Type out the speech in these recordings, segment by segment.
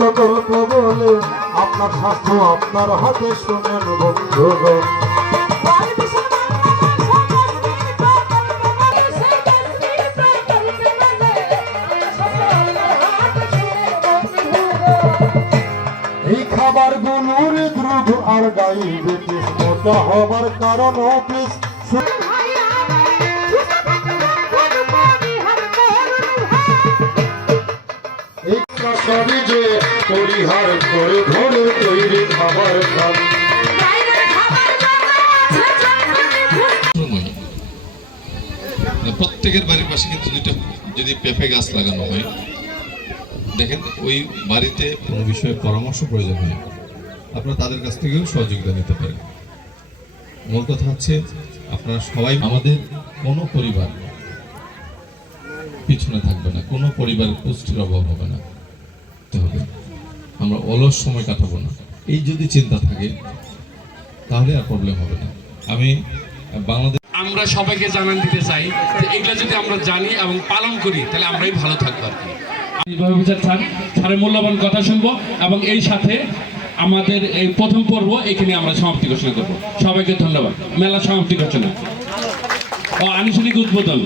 গল্প বলে আপনার স্বাস্থ্য আপনার হাতে শোনেন বন্ধুগণ। এই খাবার গুলোর দ্রুব আর ডায়াবেটিস মোটা হবার কারণ অফিস সবই যে পরিহার করে ঘরে তৈরি খাবার খান। প্রত্যেকের বাড়ির পাশে কিন্তু দুইটা যদি পেঁপে গাছ লাগানো হয়, দেখেন ওই বাড়িতে কোনো বিষয়ে পরামর্শ প্রয়োজন হয়, আপনারা তাদের কাছ থেকেও সহযোগিতা নিতে পারেন। মূল কথা হচ্ছে আপনারা সবাই, আমাদের কোনো পরিবার পিছনে থাকবে না, কোনো পরিবারের পুষ্টির অভাব হবে না, আমরা অলস সময় কাটাবো না, এই যদি চিন্তা থাকে তাহলে আর প্রবলেম হবে না। আমি বাংলাদেশ, আমরা সবাইকে জানান দিতে চাই যে এগুলা যদি আমরা জানি এবং পালন করি তাহলে আমরাই ভালো থাকবো আর কি। স্যারের মূল্যবান কথা শুনবো এবং এই সাথে আমাদের এই প্রথম পর্ব এখানে আমরা সমাপ্তি ঘোষণা করবো। সবাইকে ধন্যবাদ। মেলা সমাপ্তি ঘোষণা ও আনুষ্ঠানিক উদ্বোধন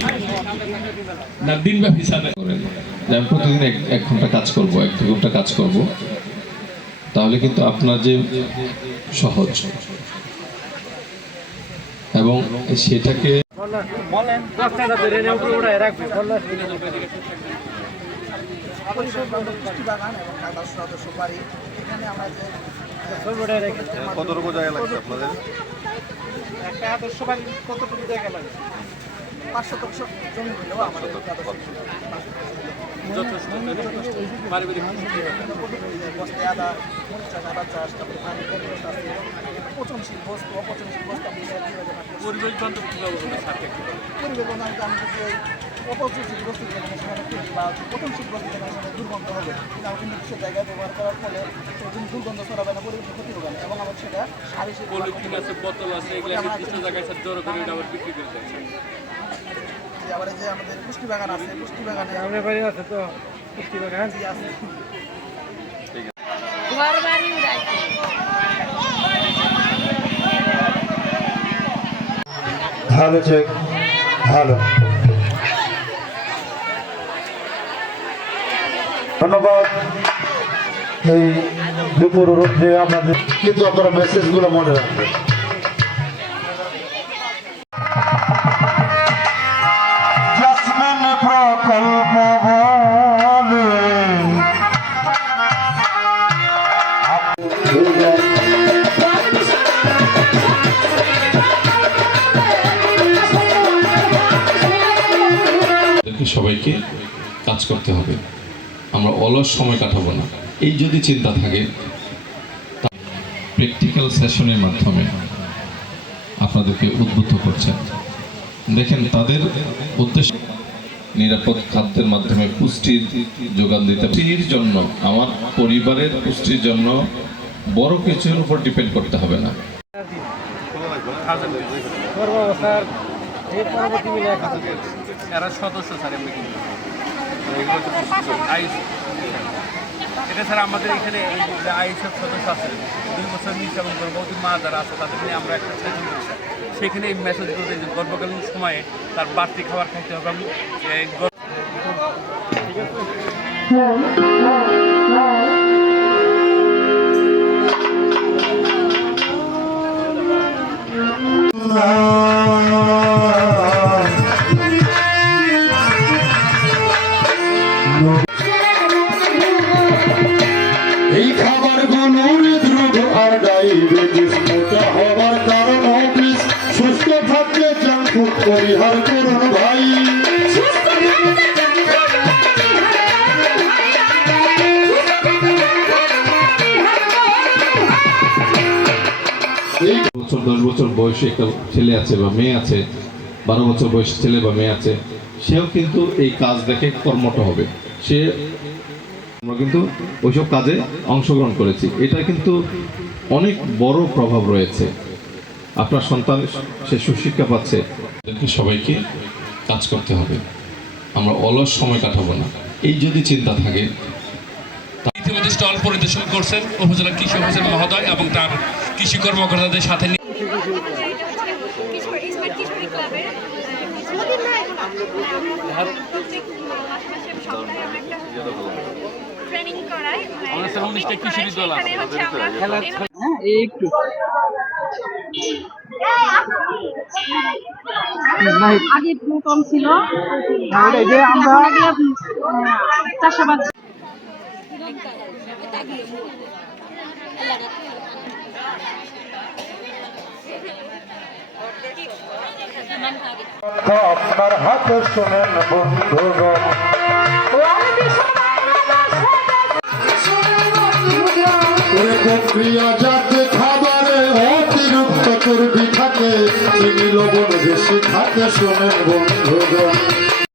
না দিনব্যাপী সাথে আমি প্রতিদিন 1 ঘন্টা কাজ করব, 1-2 ঘন্টা কাজ করব, তাহলে কিন্তু আপনার যে সহজ এবং সেটাকে বলেন কতটুকু জায়গা লাগছে আপনাদের? একটা আদর্শ বাড়ি কতটুকু জায়গা লাগে? 500 শতাংশ জমি হলেও আমাদের বস্তায় আদা, মরিচাষ, আদা চাষ, তারপরে পানি ব্যবস্থা আছে, পচনশীল বস্তু, অপচনশীল বস্তু আপনি পরিবেশ বান্ধব অপচনশীল বস্তু যেখানে সেখানে বা পচনশীল বস্তু যেখানে সেখানে দুর্গন্ধ হবে, কিন্তু আমি কিন্তু সে জায়গায় ব্যবহার করার ফলে দুর্গন্ধ ছড়াবে না, পরিবেশের ক্ষতি হবে না এবং আমার সেটা বোতল আছে আবার যে আমাদের পুষ্টি বাগান আছে, পুষ্টি বাগানে আমাদের বাড়ি আছে তো পুষ্টি বাগান আছে। ভালো চেক ভালো, ধন্যবাদ। এই দুপুর রোদে আমাদের কিন্তু আপনারা মেসেজগুলো মনে রাখবেন। জসমিন প্রকল্প বলে সবাইকে কাজ করতে হবে, আমরা অলস সময় কাটাবো না, এই যদি চিন্তা থাকে। প্র্যাকটিক্যাল সেশনের মাধ্যমে আপনাদেরকে উদ্বুদ্ধ করছেন। দেখেন তাদের উদ্দেশ্য নিরাপদ খাদ্যের মাধ্যমে পুষ্টির যোগান দিতে, পুষ্টির জন্য আমার পরিবারের পুষ্টির জন্য বড় কিছুর উপর ডিপেন্ড করতে হবে না। এরা সদস্য স্যার এমনি কিন্তু এটা ছাড়া আমাদের এখানে আইএসএফ সদস্য আছে 2 বছর নিচে এবং গর্ভবতী মা যারা আছে তাদের নিয়ে আমরা একটা সেশন করছি। সেখানে এই মেসেজগুলো দিই যে গর্ভকালীন সময়ে তার বাড়তি খাবার খাইতে হবে এবং এই খাবার গুলোর দ্রুব আর ডায়াবেটিস মোটা হবার কারণ অফিস। সুস্থ থাকলে জাঙ্ক ফুড পরিহার করুন ভাই। এই 10 বছর বয়সী একটা ছেলে আছে বা মেয়ে আছে, 12 বছর বয়সী ছেলে বা মেয়ে আছে, সেও কিন্তু এই কাজ দেখে কর্মঠ হবে। আমরা কিন্তু ওইসব কাজে অংশগ্রহণ করেছি, এটা কিন্তু অনেক বড় প্রভাব রয়েছে। আপনার সন্তান সে সুশিক্ষা পাচ্ছে, সবাইকে কাজ করতে হবে, আমরা অলস সময় কাটাবো না, এই যদি চিন্তা থাকে। ইতিমধ্যে স্টল পরিদর্শন করছেন উপজেলা কৃষি অফিসার মহোদয় এবং তার কৃষি কর্মকর্তাদের সাথে নিয়ে। ট্রেনিং করায় আমাদের 19টা কিশোরী দল আছে। একটু আগে কম ছিল এই যে আমরা চাষাবাদ আপনার হাতে শোনেন বন্ধুগণ প্রক্রিয়া যাতে খাবারে অতিরিক্ত চর্বি থাকে চিনি লবণ বেশি থাকে শোনেন বন্ধুগণ